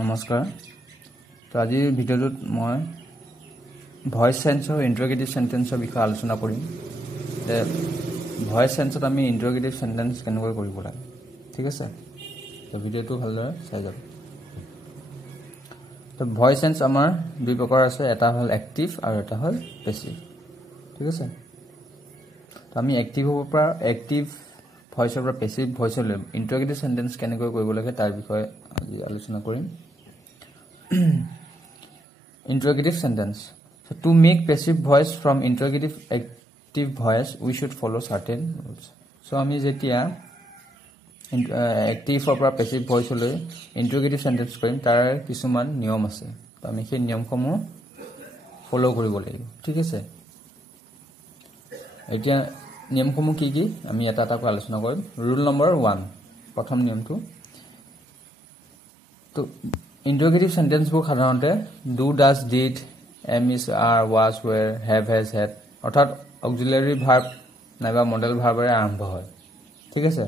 নমস্কাৰ তো আজিৰ ভিডিঅ'টোত মই ভয়েস সেন্স আৰু ইন্টাৰগেটিভ সেন্টেন্সৰ বিষয়ে আলোচনা কৰিম যে ভয়েস সেন্সত আমি ইন্টাৰগেটিভ সেন্টেন্স কেনেকৈ কৰিব লাগে ঠিক আছে তো ভিডিঅ'টো ভালদৰে চাই যাব তো ভয়েস সেন্স আমাৰ দুই প্ৰকাৰ আছে এটা হ'ল এক্টিভ আৰু এটা হ'ল পেসিভ ঠিক আছে তো আমি এক্টিভ হ'ব পৰা এক্টিভ ভয়েসৰ পৰা পেসিভ ভয়েসলৈ ইন্টাৰগেটিভ সেন্টেন্স কেনেকৈ কৰিব লাগে তাৰ বিষয়ে আজি আলোচনা কৰিম Interrogative sentence. So to make passive voice from interrogative active voice, we should follow certain rules. So ami jetia active or passive voice hole interrogative sentence korim tar kisuman niyom ase. To ami সেই নিয়ম সমূহ follow কৰিব লাগিব ঠিক আছে এতিয়া নিয়ম সমূহ কি কি আমি এটা এটা আলোচনা কৰিম rule number 1 প্ৰথম নিয়মটো তো Interrogative sentence book সাধাৰণতে do does did am is are was were have has had অৰ্থাৎ auxiliary verb নাইবা model verb এৰে আৰম্ভ হয় ঠিক আছে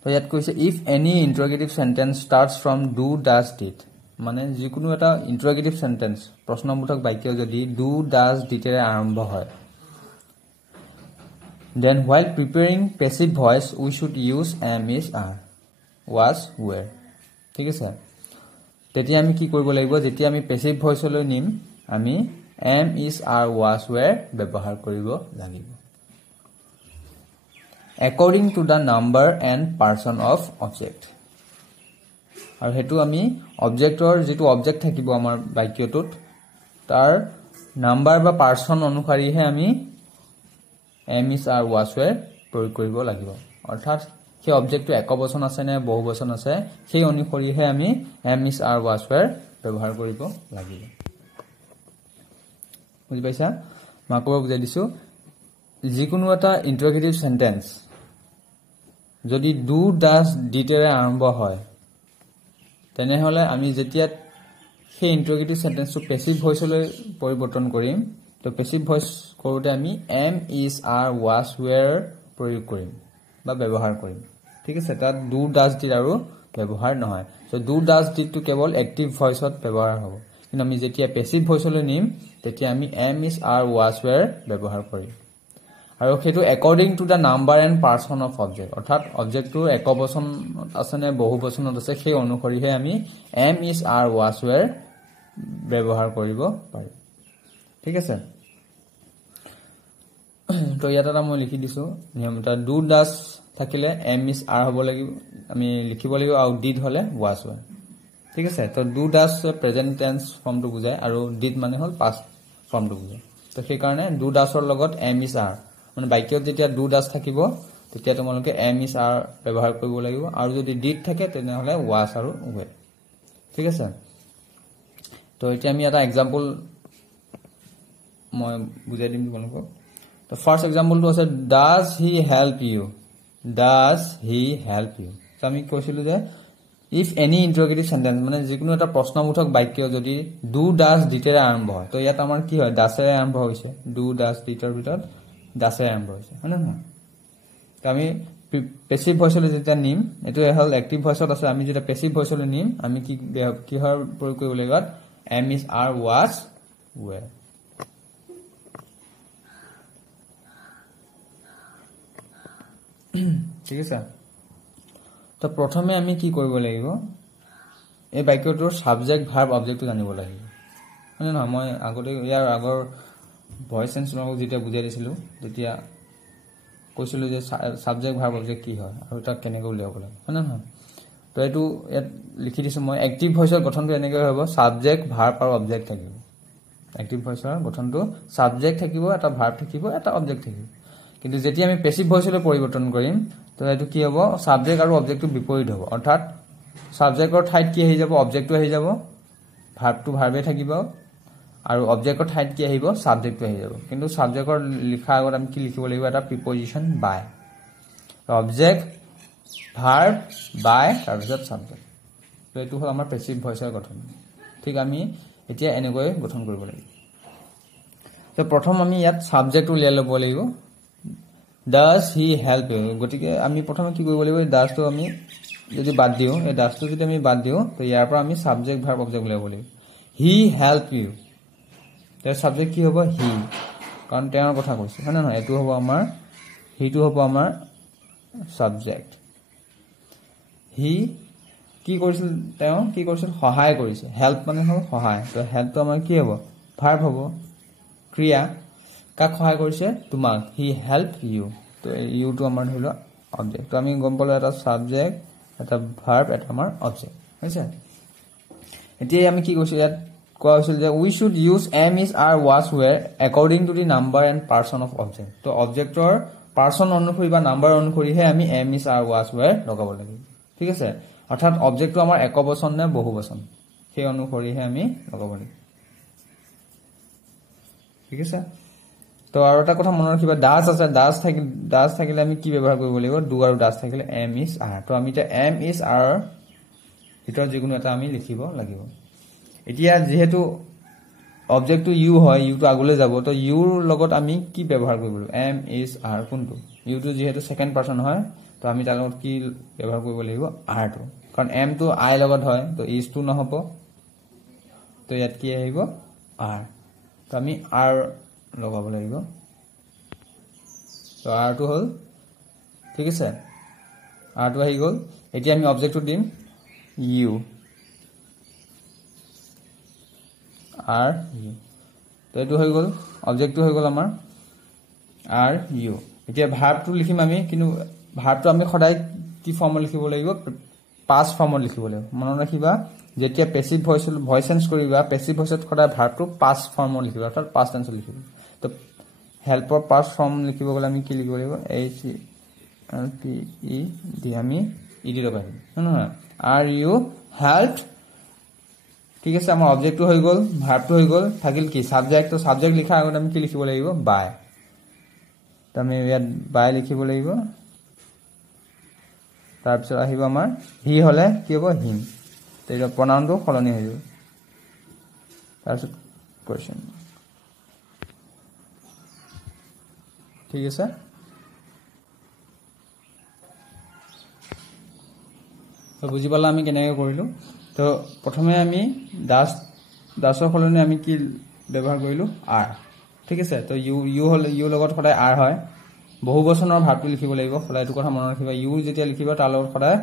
তো ইয়াত কৈছে if any interrogative sentence starts from do does did মানে যিকোনো এটা interrogative sentence প্ৰশ্নবোধক বাক্য যদি do does did এৰে আৰম্ভ হয় then while preparing passive voice we should use am is are was were ঠিক আছে তেতিয়া আমি কি কৰিব লাগিব যেতিয়া আমি পেসিভ ভয়েসলৈ নিম আমি am is are was were ব্যৱহাৰ কৰিব লাগিব according to the number and person of object আৰু হেতু আমি অবজেক্টৰ যেটো অবজেক্ট থাকিব আমাৰ বাক্যটোত তাৰ নাম্বাৰ বা পাৰসন অনুসাৰীহে আমি am is are was were প্ৰয়োগ কৰিব লাগিব অৰ্থাৎ সেই অবজেক্টটো একবচন আছে নে বহুবচন আছে সেই অনুসৰিহে আমি am is are was were ব্যৱহাৰ কৰিব লাগিব বুজি পাইছা মাকো বুজাই দিছো যিকোনো এটা ইন্টাৰগেটিভ সেন্টেন্স যদি do does did এৰে আৰম্ভ হয় তেনে হলে আমি যেতিয়া সেই ইন্টাৰগেটিভ সেন্টেন্সটো পেসিভ ভয়েসলৈ পৰিৱৰ্তন কৰিম তো পেসিভ ভয়েস কৰোতে আমি am is are was were প্ৰয়োগ কৰিম বা ব্যৱহাৰ কৰিম ঠিক আছে তাত do does did আৰু ব্যৱহাৰ নহয় so do does did to কেৱল এক্টিভ ভয়েসত ব্যৱহাৰ হ'ব কিন্তু আমি যেতিয়া পেসিভ ভয়েসলৈ নিম তেতিয়া আমি am is are was were ব্যৱহাৰ কৰিম আৰু হেতু according to the number and person of object অৰ্থাৎ অবজেক্টটো একবচন আছে নে বহুবচনত আছে সেই অনুসৰিহে আমি am is are was were ব্যৱহাৰ কৰিব পাৰিম ঠিক আছে তো ইয়াত মই লিখি দিছো নিয়মটা do does থাকিলে am is are হ'ব লাগিব আমি লিখিব লাগিব আৰু did হলে was were ঠিক আছে তো do does প্ৰেজেন্ট টেন্স ফৰ্মটো বুজায় আৰু did মানে হল past ফৰ্মটো বুজায় তো সেই কাৰণে do does ৰ লগত am is are মানে বাক্যত যেতিয়া do does থাকিব তেতিয়া তোমালোকে am is are ব্যৱহাৰ কৰিব লাগিব আৰু যদি did থাকে তেনে হলে was আৰু were ঠিক আছে তো এতিয়া আমি এটা एग्जांपल মই বুজাই দিম তোমালোকক তো ফাৰ্স্ট एग्जांपलটো আছে does he help you does he help you so আমি কৈছিলো যে if any interrogative sentence মানে যিকোনো এটা প্ৰশ্নবোধক বাক্য যদি do does did এৰে আৰম্ভ হয় তো ইয়াত আমাৰ কি হয় does এৰে আৰম্ভ হৈছে do does did এৰ ভিতৰত does এৰে আৰম্ভ হৈছে হয় না তো আমি পেসিভ ভয়েসলৈ যেতিয়া নিম এটো হল এক্টিভ ভয়েসত আছে আমি যেতিয়া পেসিভ ভয়েসলৈ নিম আমি কি হৰ প্ৰয়োগ কৰিব লাগিব am is are was were ঠিক আছে তো প্ৰথমে আমি কি কৰিব লাগিব এই বাক্যটোৰ সাবজেক্ট ভাৰ্ব অবজেক্টটো জানিব লাগিব মানে না মই আগতে ইয়াৰ আগৰ ভয়েস সেন্স লগক যেতিয়া বুজাই দিছিলো তেতিয়া কৈছিলো যে সাবজেক্ট ভার্ব অবজেক্ট কি হয় আৰু এটা কেনেকৈ উলিয়াব লাগে হয় না তো এটো ইয়াত লিখি দিছো মই এক্টিভ ভয়েসৰ গঠনটো এনেকৈ হ'ব সাবজেক্ট ভাৰ্ব আৰু অবজেক্ট থাকিব এক্টিভ ভয়েসৰ গঠনটো সাবজেক্ট থাকিব এটা ভাৰ্ব থাকিব এটা অবজেক্ট থাকিব কিন্তু যেতিয়া আমি পেসিভ ভয়েসলৈ পৰিৱৰ্তন কৰিম তো এটো কি হ'ব সাবজেক্ট আৰু অবজেক্টটো বিপৰীত হ'ব অৰ্থাৎ সাবজেক্টৰ ঠাইত কি আহি যাব অবজেক্টটো আহি যাব ভাৰ্বটো ভাৰ্বে থাকিব আৰু অবজেক্টৰ ঠাইত কি আহিব সাবজেক্টটো আহি যাব কিন্তু সাবজেক্টৰ লিখা আগত আমি কি লিখিব লাগিব এটা প্ৰিপজিশন বাই অবজেক্ট ভাৰ্ব বাই তাৰপিছত সাবজেক্ট তো এটো হ'ল আমাৰ পেসিভ ভয়েসৰ গঠন ঠিক আমি এতিয়া এনেকৈ গঠন কৰিব লাগিব তো প্ৰথম আমি ইয়াত সাবজেক্ট উলিয়াই ল'ব লাগিব does he help you গটিকে আমি প্ৰথমে কি কৰিব লাগিব does তো আমি যদি বাদ দিও এই ডাজটো যদি আমি বাদ দিও তো ইয়াৰ পৰা আমি সাবজেক্ট ভাৰ্ব অবজেক্ট উলিয়াব লাগিব হি হেল্প ইউ তাৰ সাবজেক্ট কি হ'ব হি কাৰণ তেওঁৰ কথা কৈছে হয় না নহয় এটো হ'ব আমাৰ হিটো হ'ব আমাৰ সাবজেক্ট হি কি কৰিছিল তেওঁ কি কৰিছিল সহায় কৰিছে হেল্প মানে হ'ল সহায় তো হেল্পটো আমাৰ কি হ'ব ভাৰ্ব হ'ব ক্ৰিয়া কাক সহায় কৰিছে তোমাক হি হেল্প ইউ তো ইউ টু আমাৰ হলো অবজেক্ট তো আমি গম পালো এটা সাবজেক্ট এটা ভাৰ্ব এটা আমাৰ অবজেক্ট হৈছে এতিয়া আমি কি কৈছো ইয়াত কোৱা হৈছিল যে we should use am is are was were according to the number and person of object তো অবজেক্টৰ পাৰ্সন অনুসৰি বা নাম্বাৰ অনুসৰিহে আমি am is are was were লগাব লাগিব ঠিক আছে অৰ্থাৎ অবজেক্টটো আমাৰ একবচন নে বহুবচন সেই অনুসৰিহে আমি লগাব লাগিব ঠিক আছে তো আৰু এটা কথা মনত ৰাখিবা ডাজ আছে ডাজ থাকিলে আমি কি ব্যৱহাৰ কৰিব লাগিব ডু আৰু ডাজ থাকিলে এম ইজ আৰ তো আমি এতিয়া এম ইজ আৰ ভিতৰত যিকোনো এটা আমি লিখিব লাগিব এতিয়া যেহেতু অবজেক্টটো ইউ হয় ইউটো আগলৈ যাব তো ইউৰ লগত আমি কি ব্যৱহাৰ কৰিব লাগিব এম ইজ আৰ কোনটো ইউটো যেহেতু সেকেন্ড পাৰসন হয় তো আমি তাৰ লগত কি ব্যৱহাৰ কৰিব লাগিব আৰ টো কাৰণ এম টো আই লগত হয় তো ইজ টো নহব তো ইয়াত কি আহিব আৰ তো আমি আৰ লগাব লাগিব তো আৰ টো হল ঠিক আছে আৰ টো আহি গল এতিয়া আমি অবজেক্টটো দিম ইউ আৰ ইউ তো এটো হৈ গল অবজেক্টটো হৈ গল আমাৰ আৰ ইউ এতিয়া ভাৰ্বটো লিখিম আমি কিন্তু ভাৰ্বটো আমি সদায় কি ফৰ্মত লিখিব লাগিব পাস্ট ফৰ্মত লিখিব লাগিব মনত ৰাখিবা যেতিয়া পেসিভ ভয়েস চেঞ্জ কৰিবা পেসিভ ভয়েসত সদায় ভাৰ্বটো পাস্ট ফৰ্মত লিখিবা অৰ্থাৎ পাস্ট টেন্সত লিখিবা তো হেল্পৰ পাস্ট ফৰ্ম লিখিব গলে আমি কি লিখিব লাগিব H L P E D আমি ইডি লগাই দিম নহয় আৰ ইউ হেল্প ঠিক আছে আমাৰ অবজেক্টটো হৈ গল ভার্বটো হৈ গল থাকিল কি সাবজেক্ট তো সাবজেক্ট লিখা আগত আমি কি লিখিব লাগিব বাই তো আমি ইয়াত বাই লিখিব লাগিব তাৰপিছত আহিব আমাৰ হি হলে কি হ'ব হিম তো এটা প্ৰনাউনটো সলনি হৈ যাব তাৰপিছত কোৱেশ্চন ঠিক আছে তো বুজি পালা আমি কেনেকৈ কৰিলো তো প্ৰথমে আমি দাসৰ সলনি আমি কি ব্যৱহাৰ কৰিলো আৰ ঠিক আছে তো ইউ হলে ইউ লগত সদায় আৰ হয় বহুবচনৰ ভাৰ্বটো লিখিব লাগিব সদায় এটো কথা মনত ৰাখিবা ইউ যেতিয়া লিখিবা তাৰ লগত সদায়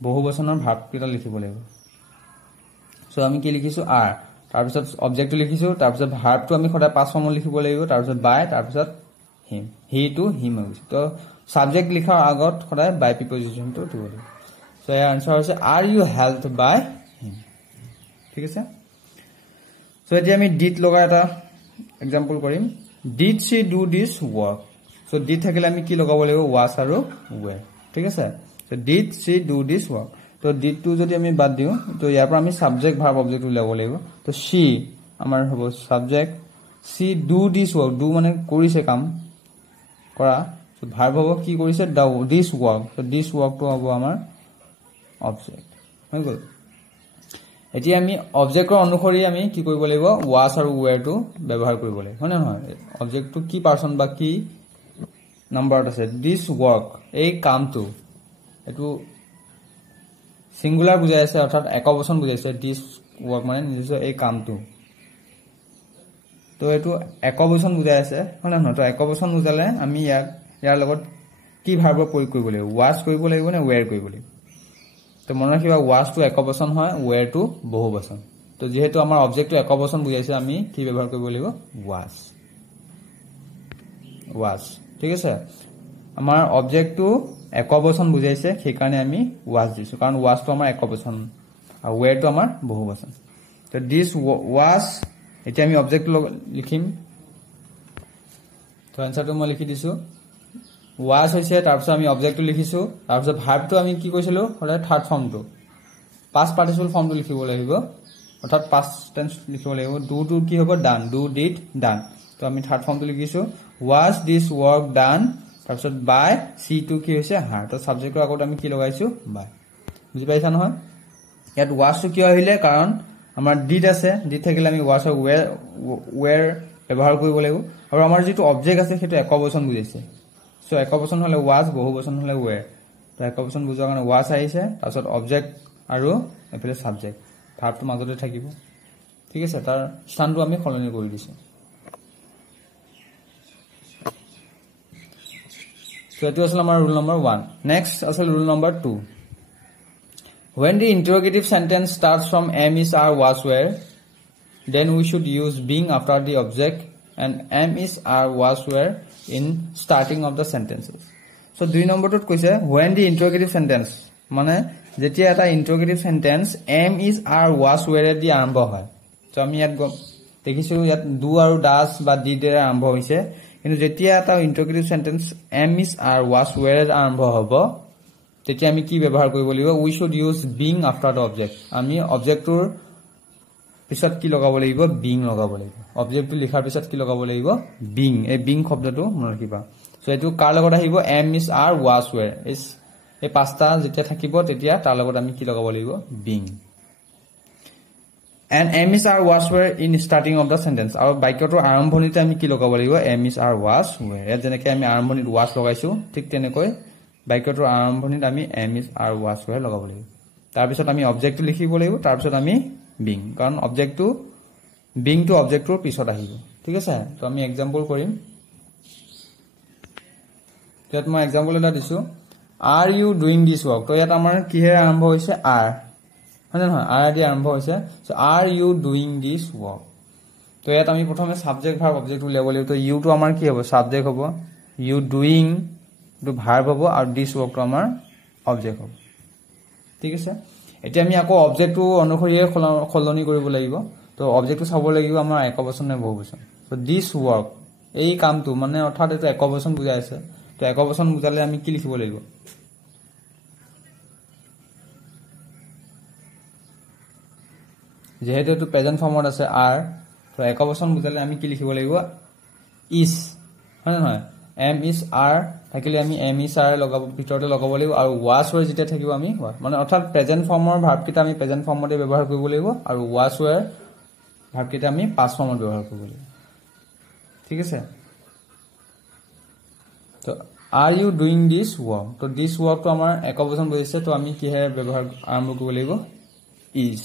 বহুবচনৰ ভাৰ্বটো লিখিব লাগিব সো আমি কি লিখিছো আৰ তাৰপিছত অবজেক্টটো লিখিছো তাৰপিছত ভাৰ্বটো আমি সদায় পাঁচ ফৰ্মত লিখিব লাগিব তাৰপিছত বাই তাৰপিছত হিম হি টু হিম হৈছে তো সাবজেক্ট লিখাৰ আগত সদায় বাই প্ৰিপজিশনটো দিব লাগিব সো ইয়াৰ আনসাৰ হৈছে are you helped by him ঠিক আছে সো এতিয়া আমি ডিড লগা এটা এক্সাম্পল কৰিম ডিড শি do this work so did থাকিলে আমি কি লগাব লাগিব ওয়াজ আৰু ওৱে ঠিক আছে সো ডিড শি ডু দিস ওয়াৰ্ক তো ডিড টু যদি আমি বাদ দিও তো ইয়াৰ পৰা আমি সাবজেক্ট ভাৰ্ব অবজেক্ট উলিয়াব লাগিব তো শি আমাৰ হ'ব সাবজেক্ট শি ডু দিস ওয়াৰ্ক ডু মানে কৰিছে কাম কৰা তো ভাৰ্ব হ'ব কি কৰিছে দিস ওয়াৰ্ক তো দিস ওয়াৰ্কটো হ'ব আমাৰ অবজেক্ট হৈ গল এতিয়া আমি অবজেক্টৰ অনুসৰি আমি কি কৰিব লাগিব ওয়াজ আৰু ওৱেৰটো ব্যৱহাৰ কৰিব লাগিব হয় নহয় অবজেক্টটো কি পাৰসন বা কি নাম্বাৰত আছে দিস ওয়াৰ্ক এই কামটো এটো সিঙ্গুলাৰ বুজাই আছে অৰ্থাৎ একবচন বুজাইছে দিস ওয়ার্ক মানে নিশ্চয় এই কামটো তো এটো একবচন বুজাই আছে হয় নহয় তো একবচন বুজালে আমি ইয়াৰ লগত কি ভাৰ্ব প্ৰয়োগ কৰিব লাগিব ওয়াজ কৰিব লাগিব নে ওৱেৰ কৰিব লাগিব তো মনে ৰাখিবা ওয়াজ টু একবচন হয় ওৱেৰ টু বহুবচন তো যেহেতু আমাৰ অবজেক্টটো একবচন বুজাইছে আমি কি ব্যৱহাৰ কৰিব লাগিব ওয়াজ ঠিক আছে আমাৰ অবজেক্টটো একবচন বুজাইছে সেই কাৰণে আমি ওয়াজ দিছো কাৰণ ওয়াজটো আমাৰ একবচন আৰু ওৱেৰটো আমাৰ বহুবচন তো দিস ওয়াজ এতিয়া আমি অবজেক্টটো লিখিম তো আনসাৰটো মই লিখি দিছো ওয়াজ হৈছে তাৰপিছত আমি অবজেক্টটো লিখিছো তাৰপিছত ভাৰ্বটো আমি কি কৈছিলো হলে থাৰ্ড ফৰ্মটো পাস্ট পাৰ্টিসিপল ফৰ্মটো লিখিব লাগিব অৰ্থাৎ পাস্ট টেন্স লিখিব লাগিব ডু টু কি হ'ব ডান ডু ডিড ডান তো আমি থাৰ্ড ফৰ্মটো লিখিছো ওয়াজ দিস ওয়াৰ্ক ডান তাৰপিছত বাই সি টু কি হৈছে হাৰ তো সাবজেক্টৰ আগত আমি কি লগাইছো বাই বুজি পাইছা নহয় ইয়াত ওয়াজ টু কি আহিলে কাৰণ আমাৰ ডিড আছে ডিড থাকিলে আমি ওয়াজ আৰু ওৱেৰ ব্যৱহাৰ কৰিব লাগিব আৰু আমাৰ যেটো অবজেক্ট আছে সেটো একবচন বুজাইছে সো একবচন হলে ওয়াজ বহুবচন হলে ওৱেৰ তো তো একবচন বুজোৱাৰ কাৰণে was আহিছে তাৰপিছত অবজেক্ট আৰু এফালে সাবজেক্ট ভাৰ্বটো মাজতে থাকিব ঠিক আছে তাৰ স্থানটো আমি সলনি কৰি দিছো So it was rule number 1. Next, also rule number 2. When the interrogative sentence starts from am is are was were, then we should use being after the object and am is are was were in starting of the sentences. So 2 number to koise when the interrogative sentence mane jetia eta interrogative sentence am is are was were di arambho hoy. So ami yat dekhisu yat do aru das ba di de arambho hoise. কিন্তু যেতিয়া এটা ইন্টাৰগেটিভ sentence am is are was were আৰম্ভ হ'ব তেতিয়া আমি কি ব্যৱহাৰ কৰিব লাগিব we should use being after the object আমি অবজেক্টৰ পিছত কি লগাব লাগিব being লগাব লাগিব অবজেক্টটো লিখাৰ পিছত কি লগাব লাগিব being এই being শব্দটো মনত ৰাখিবা সো এটো কাৰ লগত আহিব am is are was were এই পাঁচটা যেতিয়া থাকিব তেতিয়া তাৰ লগত আমি কি লগাব লাগিব being and am is are was were in starting of the sentence আৰু বাক্যটো আৰম্ভণিতে আমি কি লগাব লাগিব am is are was were এ যেনেকৈ আমি আৰম্ভণিত was লগাইছো ঠিক তেনেকৈ বাক্যটোৰ আৰম্ভণিত আমি am is are was were লগাব লাগিব তাৰ পিছত আমি অবজেক্টটো লিখিব লাগিব তাৰ পিছত আমি being কাৰণ অবজেক্টটো being to অবজেক্টৰ পিছত আহিব ঠিক আছে তো আমি एग्जांपल কৰিম ইয়াত মই एग्जांपल এটা দিছো are you doing this work তো ইয়াত আমাৰ কিহে আৰম্ভ হৈছে are মানে নহয় are দি আৰম্ভ হৈছে so are you doing this work তো ইয়াত আমি প্ৰথমে সাবজেক্ট ভাৰ্ব অবজেক্ট উলিয়াব লাগিব তো you টো আমাৰ কি হ'ব সাবজেক্ট হ'ব you doing টো ভাৰ্ব হ'ব আৰু this work টো আমাৰ অবজেক্ট হ'ব ঠিক আছে এতিয়া আমি আকৌ অবজেক্টটো অনুসৰিয়ে খলনি কৰিব লাগিব তো অবজেক্টটো চাব লাগিব আমাৰ একবচন নে বহুবচন তো this work এই কামটো মানে অৰ্থাৎ এটা একবচন বুজাইছে তো একবচন বুজালে আমি কি লিখিব লাগিব যেহেতু এটো প্ৰেজেন্ট ফৰ্মত আছে are তো একবচন বুজালে আমি কি লিখিব লাগিব is হয় না নহয় am is are থাকিলে আমি am is are লগাব ভিতৰতে লগাব লাগিব আৰু was were যেতিয়া থাকিব আমি মানে অৰ্থাৎ প্ৰেজেন্ট ফৰ্মৰ ভাৰ্ব কিটা আমি প্ৰেজেন্ট ফৰ্মতে ব্যৱহাৰ কৰিব লাগিব আৰু was were ভাৰ্ব কিটা আমি past ফৰ্মত ব্যৱহাৰ কৰিব লাগিব ঠিক আছে তো are you doing this work তো this work তো আমাৰ একবচন বুজাইছে তো আমি কিহে ব্যৱহাৰ আৰম্ভ কৰিব লাগিব is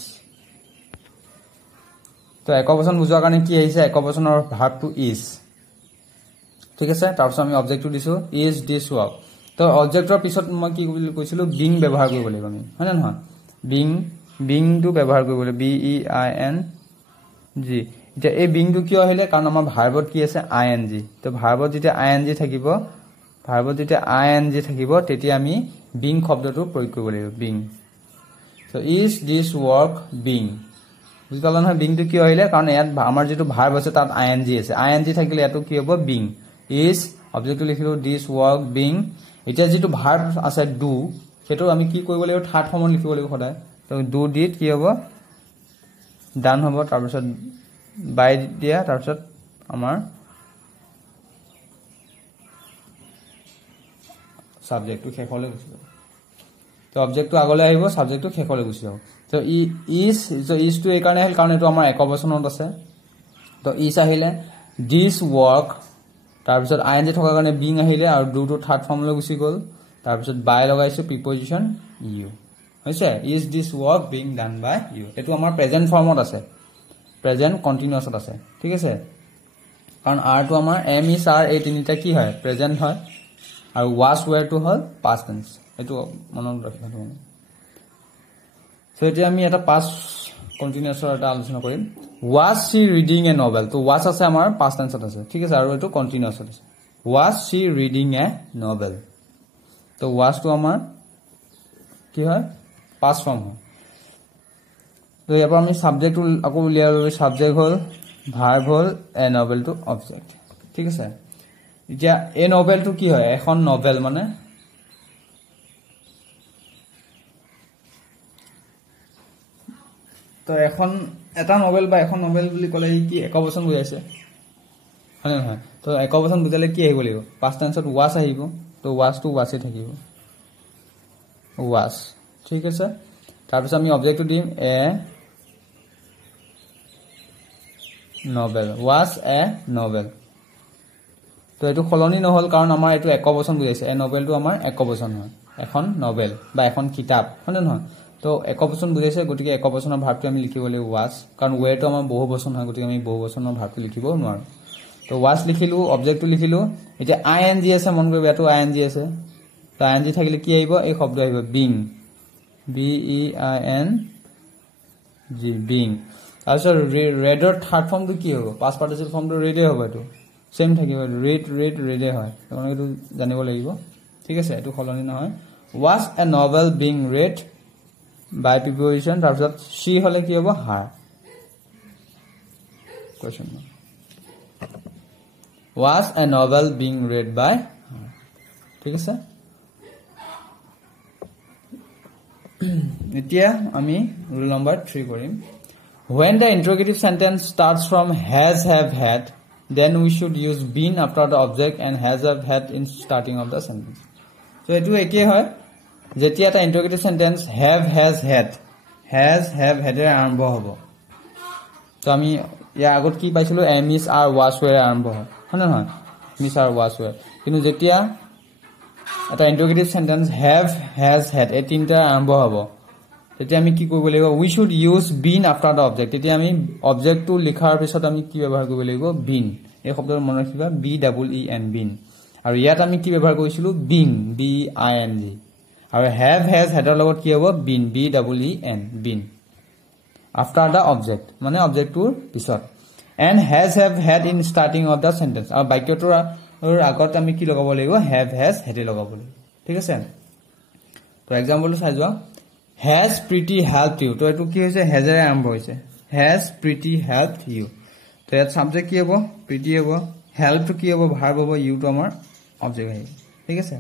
তো একবচন বুজোৱাৰ কাৰণে কি আহিছে একবচনৰ ভাৰ্বটো is ঠিক আছে তাৰপিছত আমি অবজেক্টটো দিছো is this work তো অবজেক্টৰ পিছত মই কি কৈছিলো being ব্যৱহাৰ কৰিব লাগিব আমি হয় না নহয় being টো ব্যৱহাৰ কৰিব লাগিব b e i n g এতিয়া এই being টো কিয় আহিলে কাৰণ আমাৰ ভাৰ্বত কি আছে ing তো ভাৰ্বত যেতিয়া ing থাকিব তেতিয়া আমি being শব্দটো প্ৰয়োগ কৰিব লাগিব being so is this work being বুজিলা নহয় being টো কি আহিলে কাৰণ ইয়াত আমাৰ যেটো ভাৰ্ব আছে তাত ing আছে ing থাকিলে এটো কি হ'ব being is অবজেক্টটো লিখিলো this work being এতিয়া যেটো ভাৰ্ব আছে do হেটো আমি কি কৰিব লাগিব থাৰ্ড ফৰ্মত লিখিব লাগিব সদায় তো do did কি হ'ব done হ'ব তাৰ পিছত by দিয়া তাৰ পিছত আমাৰ সাবজেক্টটো শেষলৈ গুচি যাব তো অবজেক্টটো আগলৈ আহিব সাবজেক্টটো শেষলৈ গুচি যাব তো is to এই কাৰণে আহিল কাৰণ এটো আমাৰ একবচনত আছে তো is আহিলে this work তাৰ পিছত ing থকা কাৰণে being আহিলে আৰু do to থাৰ্ড ফৰ্মলৈ গুচি গল তাৰ পিছত by লগাইছো প্ৰিপজিশন you হৈছে is this work being done by you এটো আমাৰ প্ৰেজেন্ট ফৰ্মত আছে প্ৰেজেন্ট কন্টিনিউয়াছত আছে ঠিক আছে কাৰণ are টো আমাৰ am is are এই তিনিটা কি হয় প্ৰেজেন্ট হয় আৰু was were টো হল past tense এটো মনত ৰাখিবা তুমি সো এতিয়া আমি এটা past কন্টিনিউয়াছৰ এটা আলোচনা কৰিম was she reading a novel তো was আছে আমাৰ past tense আছে ঠিক আছে আৰু এটো কন্টিনিউয়াছ আছে was she reading a novel তো was টো আমাৰ কি হয় past form হয় তো ইয়াৰ আমি সাবজেক্ট আকৌ উলিয়াই ললো subject hall verb hall a novel to object ঠিক আছে এতিয়া a novel to কি হয় এখন নভেল মানে তো এখন এটা নভেল বা এখন নভেল বুলি কলে কি একবচন বুজাইছে হয় নহয় তো একবচন বুজালে কি আহিব লাগিব past tenseত was আহিব তো was to was এ থাকিব was ঠিক আছে তাৰ পিছত আমি অবজেক্টটো দিম a novel was a novel তো এটো খলনি নহল কাৰণ আমাৰ এটো একবচন বুজাইছে এই নভেলটো আমাৰ একবচন হয় এখন নভেল বা এখন কিতাপ হয়নে নহয় তো একবচন বুজাইছে গতিকে একবচনৰ ভাৰ্বটো আমি লিখিব লাগিব ৱাজ কাৰণ ৱেৰটো আমাৰ বহুবচন হয় গতিকে আমি বহুবচনৰ ভাৰ্বটো লিখিব নোৱাৰো তো ৱাজ লিখিলো অবজেক্টটো লিখিলো এতিয়া আইএনজি আছে মন কৰিব এটো আইএনজি আছে তো আইএনজি থাকিলে কি আহিব এই শব্দ আহিব being b e i n g being তাৰপিছত ৰেডৰ থাৰ্ড ফৰ্মটো কি হ'ব পাষ্ট পাৰ্টিচিপল ফৰ্মটো ৰেডে হ'ব এটো সেম থাকিব ৰেডে হয় তোমালোকে এটো জানিব লাগিব ঠিক আছে এটো খলনি নহয় was a novel being read by preposition তাৰপিছত she হলে কি হ'ব her question was a novel being read by her ঠিক আছে এতিয়া আমি rule number 3 কৰিম when the interrogative sentence starts from has have had then we should use been after the object and has have had in starting of the sentence so etu ekie hoy jetia ta interrogative sentence have has had er arambho hobo so ami ya agot ki paisilo am is are was were arambho hoy hone hoy is are was were kinu jetia eta interrogative sentence have has had e tinta arambho hobo tetia ami ki koibo lego we should use been after the object tetia ami object to likhar pisot ami ki ব্যবহার koibo lego been এই শব্দৰ মন ৰাখিবা b double e n been আৰু ইয়াত আমি কি ব্যৱহাৰ কৰিছিলো being b i n g আৰু have has had ৰ লগত কি হ'ব been b double e n been after the object মানে অবজেক্টটোৰ পিছত and has have had in starting of the sentence আৰু বাক্যটোৰ আগত আমি কি লগাব লাগিব have has had লগাব লাগিব ঠিক আছে তো एग्जांपलটো চাই যোৱা has pretty helped you তো এটো কি হৈছে has এৰে আৰম্ভ হৈছে has pretty helped you তো ইয়াত সাবজেক্ট কি হ'ব pretty হ'ব help to কি হ'ব verb হ'ব you to আমাৰ অবজেক্ট আহিব ঠিক আছে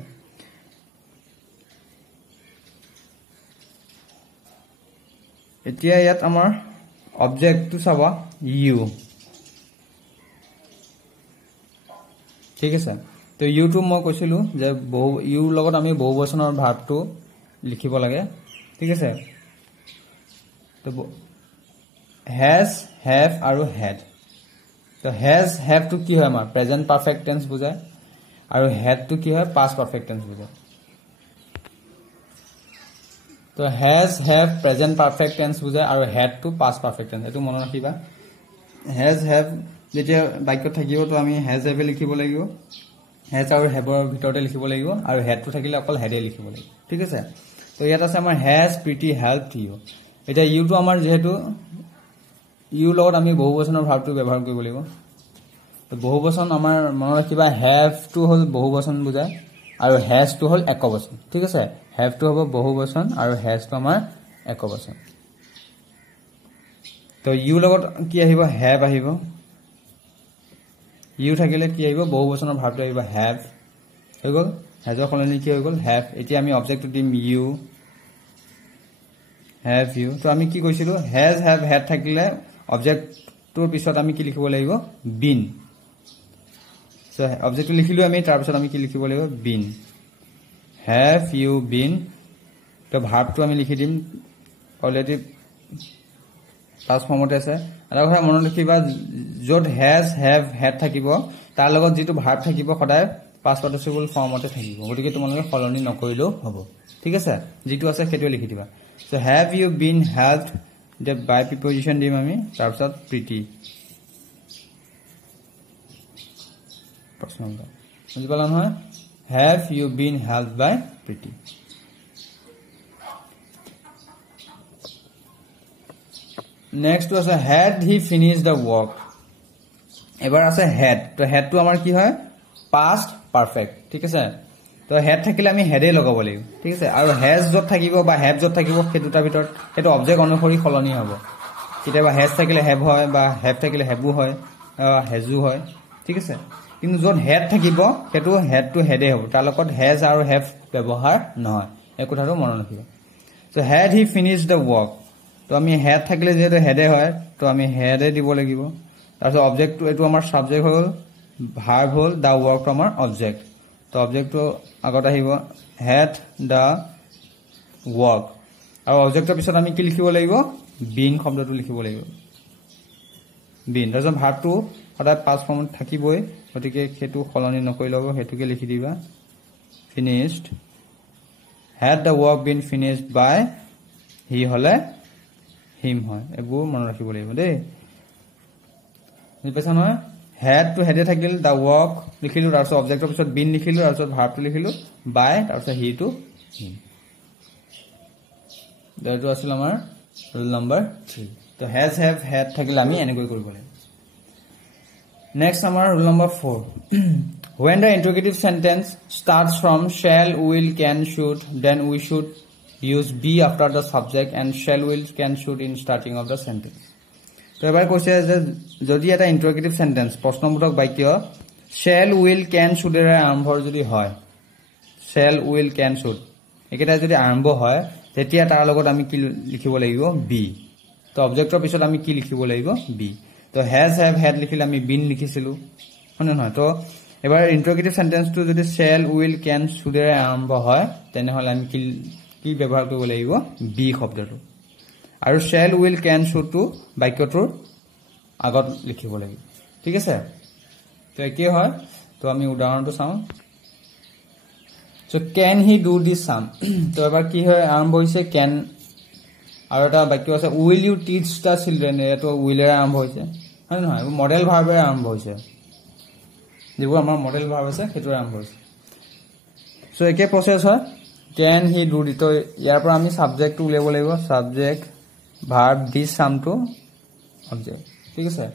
এতিয়া ইয়াত আমাৰ অবজেক্টটো চাবা you ঠিক আছে তো you to মই কৈছিলো যে you লগত আমি বহুবচনৰ ভাৰ্বটো লিখিব লাগে ঠিক আছে তো has have আৰু had তো has have to কি হয় আমাৰ প্ৰেজেন্ট পাৰফেক্ট টেন্স বুজায় আৰু had to কি হয় পাষ্ট পাৰফেক্ট টেন্স বুজায় তো has have present perfect tense বুজায় আৰু had to past perfect tense এটো মনত ৰাখিবা has have যেতিয়া বাক্যত থাকিব তো আমি has have লিখিব লাগিব has আৰু have ৰ ভিতৰতে লিখিব লাগিব আৰু had to থাকিলে অকল had লিখিব লাগিব ঠিক আছে তো ইয়াত আছে আমাৰ has pretty helped you এটা you to আমাৰ যেহেতু you লগত আমি বহুবচনৰ ভাৰ্বটো ব্যৱহাৰ কৰিব লাগিব তো বহুবচন আমাৰ মনত ৰাখিবা have to হল বহুবচন বুজায় আৰু has to হল একবচন ঠিক আছে have to হ'ব বহুবচন আৰু has to আমাৰ একবচন তো you লগত কি আহিব have আহিব you থাকিলে কি আহিব বহুবচনৰ ভাৰ্বটো আহিব have হৈ গল has ৰ সলনি কি হৈ গল have এতিয়া আমি অবজেক্টটো দিম you have you তো আমি কি কৈছিলো has have had থাকিলে অবজেক্টটোৰ পিছত আমি কি লিখিব লাগিব been সো অবজেক্টটো লিখিলো আমি তাৰ পিছত আমি কি লিখিব লাগিব been have you been তো ভাৰ্বটো আমি লিখি দিম অলৰেডি পাস ফৰ্মতে আছে আৰু কথা মনত ৰাখিবা যত has have had থাকিব তাৰ লগত যেটো ভাৰ্ব থাকিব সদায় পাস পাৰ্টিসিপল ফৰ্মতে থাকিব গতিকে তোমালোকে সলনি নকৰিলেও হ'ব ঠিক আছে যেটো আছে সেইটো লিখি দিবা so have you been helped the by preposition দিম আমি তাৰ পিছত pretty প্ৰশ্ন বুজি পালা নহয় have you been helped by pretty next was had he finished the work এবাৰ আছে had তো had to আমাৰ কি হয় past perfect ঠিক আছে তো had থাকিলে আমি had লগাব লাগিব ঠিক আছে আৰু has যত থাকিব বা have যত থাকিব হেতুটা ভিতৰত হেতু অবজেক্ট অনুসৰি খলনি হ'ব কিটাবা has থাকিলে have হয় বা have থাকিলে have হয় hazu হয় ঠিক আছে কিন্তু যত had থাকিব হেতু had to had হ'ব তাৰ লগত has আৰু have ব্যৱহাৰ নহয় এই কথাটো মনত ৰাখিবা so had he finished the work তো আমি had থাকিলে যেটো had হয় তো আমি had দিব লাগিব তাৰপিছত অবজেক্টটো এটো আমাৰ সাবজেক্ট হ'ল verb হল the work আমাৰ অবজেক্ট তো অবজেক্টটো আগত আহিব had the work আৰু অবজেক্টৰ পিছত আমি কি লিখিব লাগিব been শব্দটো লিখিব লাগিব been তাৰপিছত ভাৰ্বটো সদায় পাস ফৰ্মত থাকিবই গতিকে হেতু খলনি নকৰি লব হেতুকে লিখি দিবা finished had the work been finished by he হলে him হয় এবোৰ মনত ৰাখিব লাগিব দেই বুজি পাইছা নহয় had to had থাকিল the work লিখিলো তাৰ পিছত অবজেক্টৰ পিছত been লিখিলো তাৰ পিছত ভাৰ্বটো লিখিলো by তাৰ পিছত he to him দেটো আছিল আমাৰ rule number 3 তো has have had থাকিল আমি এনেকৈ কৰিব লাগিব next আমাৰ rule number 4 when the interrogative sentence starts from shall will can should then we should use be after the subject and shall will can should in starting of the sentence তো এবাৰ কৈছে যে যদি এটা interrogative sentence প্ৰশ্নবোধক বাক্য shall will can should এৰ আৰম্ভ যদি হয় shall will can should একেটা যদি আৰম্ভ হয় তেতিয়া তাৰ লগত আমি কি লিখিব লাগিব be তো অবজেক্টৰ পিছত আমি কি লিখিব লাগিব be তো has have had লিখিলে আমি been লিখিছিলো হয় নহয় তো এবাৰ interrogative sentence টো যদি shall will can should এৰ আৰম্ভ হয় তেনে হলে আমি কি ব্যৱহাৰ কৰিব লাগিব be শব্দটো আৰু shall will can should টো বাক্যটোৰ আগত লিখিব লাগিব ঠিক আছে তো কি হয় তো আমি উদাহৰণটো চাওঁ so can he do this sum তো এবাৰ কি হয় আৰম্ভ হৈছে can আৰু এটা বাক্য আছে will you teach the children এটো will এৰ আৰম্ভ হৈছে হয় নহয় মডেল ভাৰ্বেৰ আৰম্ভ হৈছে যেবোৰ আমাৰ মডেল ভাৰ্ব আছে হেতু আৰম্ভ হৈছে so একে প্ৰসেস হয় can he do it তো ইয়াৰ পৰা আমি সাবজেক্ট উলিয়াব লাগিব subject verb this sum to object ঠিক আছে